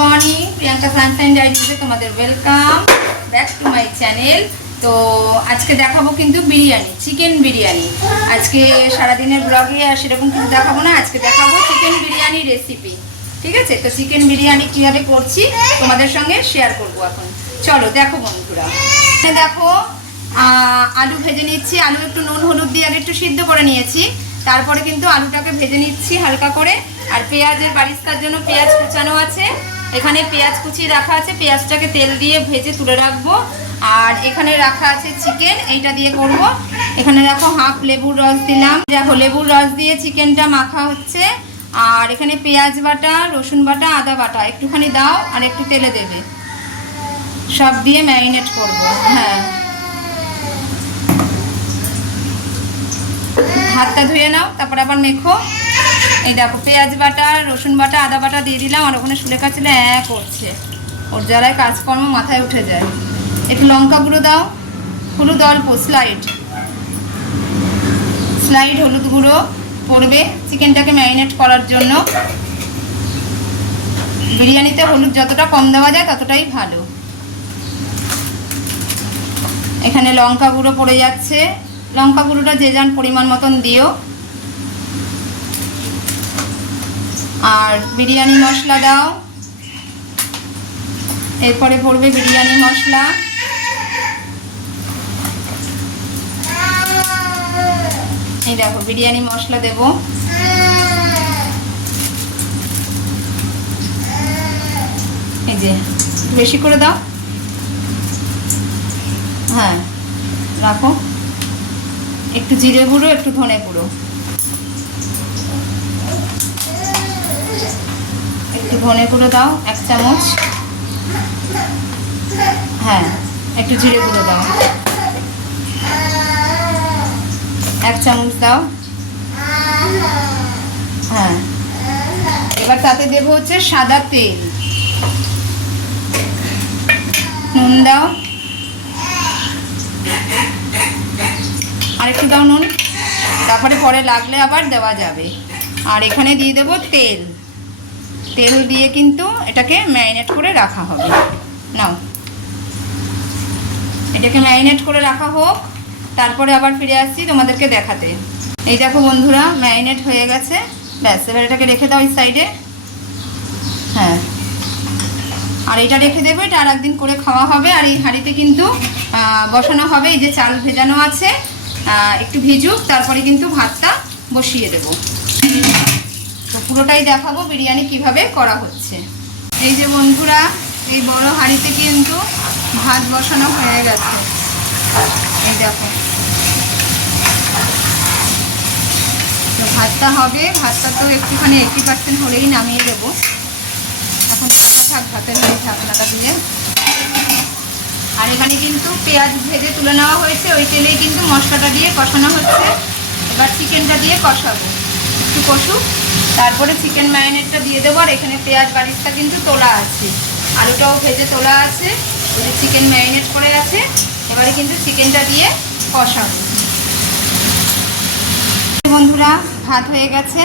Morning Priyanka sunshine ডাইরিতে তোমাদের welcome back to my channel তো আজকে দেখাবো কিন্তু বিরিয়ানি চিকেন বিরিয়ানি। আজকে সারাদিনের ব্লগে আর সেরকম কিছু দেখাবো না, আজকে দেখাবো চিকেন বিরিয়ানি রেসিপি ঠিক আছে? তো চিকেন বিরিয়ানি কীভাবে করছি তোমাদের সঙ্গে শেয়ার করব এখন। চলো, দেখো বন্ধুরা। দেখো আলু ভেজে নিচ্ছি। আলু একটু নুন হলুদ দিয়ে আগে একটু সিদ্ধ করে নিয়েছি। তারপরে কিন্তু আলুটাকে ভেজে নিচ্ছি হালকা করে। আর পেঁয়াজের বারিস্তার জন্য পেঁয়াজ কুচানো আছে। এখানে পেঁয়াজ কুচি রাখা আছে, পেঁয়াজটাকে তেল দিয়ে ভেজে তুলে রাখব। আর এখানে রাখা আছে চিকেন, এইটা দিয়ে করব। এখানে দেখো হাফ লেবুর রস দিলাম। দেখো, লেবুর রস দিয়ে চিকেনটা মাখা হচ্ছে। আর এখানে পেঁয়াজ বাটা, রসুন বাটা, আদা বাটা, একটুখানি দাও আর একটু তেলে দেবে। সব দিয়ে ম্যারিনেট করব হ্যাঁ। হাতটা ধুয়ে নাও, তারপর আবার মেখো। এই দেখো, পেঁয়াজ বাটা, রসুন বাটা, আদা বাটা দিয়ে দিলাম, আর ওখানে শুলে কাছলে অ্যা করছে। ওর জ্বালায় কাজকর্ম মাথায় উঠে যায়। একটু লঙ্কা গুঁড়ো দাও, হলুদ অল্প স্লাইড স্লাইড হলুদ গুঁড়ো পড়বে চিকেনটাকে ম্যারিনেট করার জন্য। বিরিয়ানিতে হলুদ যতটা কম দেওয়া যায় ততটাই ভালো। এখানে লঙ্কা গুঁড়ো পড়ে যাচ্ছে। লঙ্কা গুঁড়োটা যে যান পরিমাণ মতন দিও। আর বিরিয়ানি মশলা দাও। এরপরে পড়বে বিরিয়ানি মশলা। এই দেখো, বিরিয়ানি মশলা দেব। এই যে বেশি করে দাও। হ্যাঁ রাখো। একটু জিরে গুঁড়ো, একটু ধনে গুঁড়ো একটু ধনে গুঁড়ো দাও, এক চামচ। হ্যাঁ একটু জিরে গুঁড়ো দাও। এক চামচ দাও। হ্যাঁ এবার তাতে দেবো হচ্ছে সাদা তেল। নুন দাও। আর একটু দাও নুন। তারপরে পরে লাগলে আবার দেওয়া যাবে। আর এখানে দিয়ে দেবো তেল। তেল দিয়ে কিন্তু এটাকে ম্যারিনেট করে রাখা হবে। নাও। এটাকে ম্যারিনেট করে রাখা হোক, তারপরে আবার ফিরে আসছি তোমাদেরকে দেখাতে। এই দেখো বন্ধুরা, ম্যারিনেট হয়ে গেছে। ব্যাস, এবার এটাকে রেখে দাও এই সাইডে। হ্যাঁ। আর এটা রেখে দেবো, এটা আর একদিন করে খাওয়া হবে। আর এই হাঁড়িতে কিন্তু বসানো হবে। এই যে চাল ভেজানো আছে একটু ভিজুক, তারপরে কিন্তু ভাতটা বসিয়ে দেবো। পুরোটাই দেখাবো বিরিয়ানি কীভাবে করা হচ্ছে। এই যে বন্ধুরা, এই বড় হাঁড়িতে কিন্তু ভাত বসানো হয়ে গেছে। এই দেখো। তো ভাতটা হবে, ভাতটা তো একটুখানি এইটি পার্সেন্ট হলেই নামিয়ে দেবো। এখন ভাতটা থাক ভাতের হাঁড়ি ঢাকনাটা দিয়ে। আর এখানে কিন্তু পেঁয়াজ ভেজে তুলে নেওয়া হয়েছে, ওই তেলেই কিন্তু মশলাটা দিয়ে কষানো হচ্ছে। এবার চিকেনটা দিয়ে কষাবো। একটু কষুক। তারপরে চিকেন ম্যারিনেটটা দিয়ে দেবো, আর এখানে পেঁয়াজ বারিশটা কিন্তু তোলা আছে। আলুটাও ভেজে তোলা আছে ওই চিকেন ম্যারিনেট করে আছে। এবারে কিন্তু চিকেনটা দিয়ে কষাবো। বন্ধুরা, ভাত হয়ে গেছে।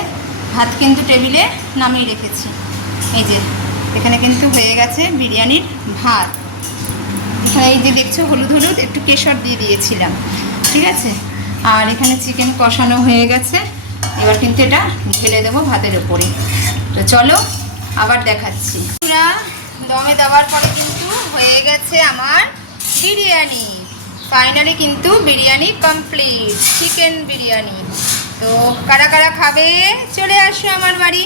ভাত কিন্তু টেবিলে নামিয়ে রেখেছি। এই যে, এখানে কিন্তু হয়ে গেছে বিরিয়ানির ভাত। এই যে দেখছ, হলুদ হলুদ, একটু কেশর দিয়ে দিয়েছিলাম। ঠিক আছে? আর এখানে চিকেন কষানো হয়ে গেছে। এবার কিন্তু এটা ঢেলে দেবো ভাতের ওপরে তো চলো, আবার দেখাচ্ছি। দমে দেওয়ার পরে কিন্তু হয়ে গেছে আমার বিরিয়ানি। ফাইনালি কিন্তু বিরিয়ানি কমপ্লিট চিকেন বিরিয়ানি। তো কারা কারা খাবে, চলে আসো আমার বাড়ি।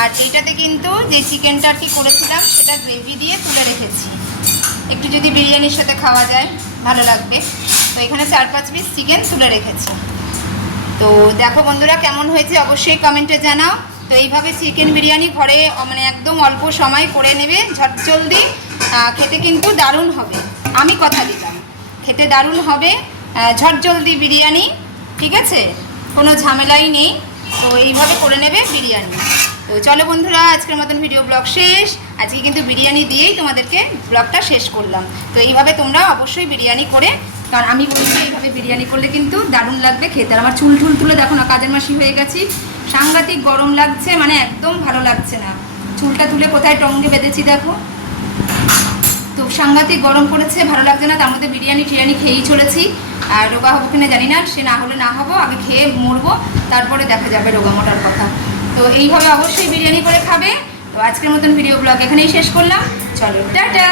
আর এইটাতে কিন্তু যে চিকেনটা আর কি করেছিলাম, সেটা গ্রেভি দিয়ে তুলে রেখেছি। একটু যদি বিরিয়ানির সাথে খাওয়া যায়, ভালো লাগবে। তো এখানে চার পাঁচ পিস চিকেন তুলে রেখেছি। তো দেখো বন্ধুরা কেমন হয়েছে অবশ্যই কমেন্টে জানাও। তো এইভাবে চিকেন বিরিয়ানি ঘরে মানে একদম অল্প সময় করে নেবে, ঝট জলদি খেতে কিন্তু দারুণ হবে। আমি কথা দিতাম খেতে দারুণ হবে ঝট জলদি বিরিয়ানি, ঠিক আছে? কোনো ঝামেলাই নেই। তো এইভাবে করে নেবে বিরিয়ানি। তো চলো বন্ধুরা, আজকের মতন ভিডিও ব্লগ শেষ। আজকে কিন্তু বিরিয়ানি দিয়েই তোমাদেরকে ব্লগটা শেষ করলাম। তো এইভাবে তোমরা অবশ্যই বিরিয়ানি করে, কারণ আমি বলছি এইভাবে বিরিয়ানি করলে কিন্তু দারুণ লাগবে খেতে। আর আমার চুল ঠুল তুলে দেখো না, কাজের মাসি হয়ে গেছি। সাংঘাতিক গরম লাগছে মানে একদম ভালো লাগছে না। চুলটা তুলে কোথায় টঙ্গে বেঁধেছি দেখো। তো সাংঘাতিক গরম পড়েছে, ভালো লাগছে না, তার মধ্যে বিরিয়ানি টিরিয়ানি খেয়েই চলেছি। আর রোগা হব কিনা জানি না, সে না হলে না হব, আগে খেয়ে মরবো, তারপরে দেখা যাবে রোগা মোটার কথা। তো এইভাবে অবশ্যই বিরিয়ানি করে খাবে। তো আজকের মতন ভিডিও ব্লগ এখানেই শেষ করলাম। চলো, টাটা!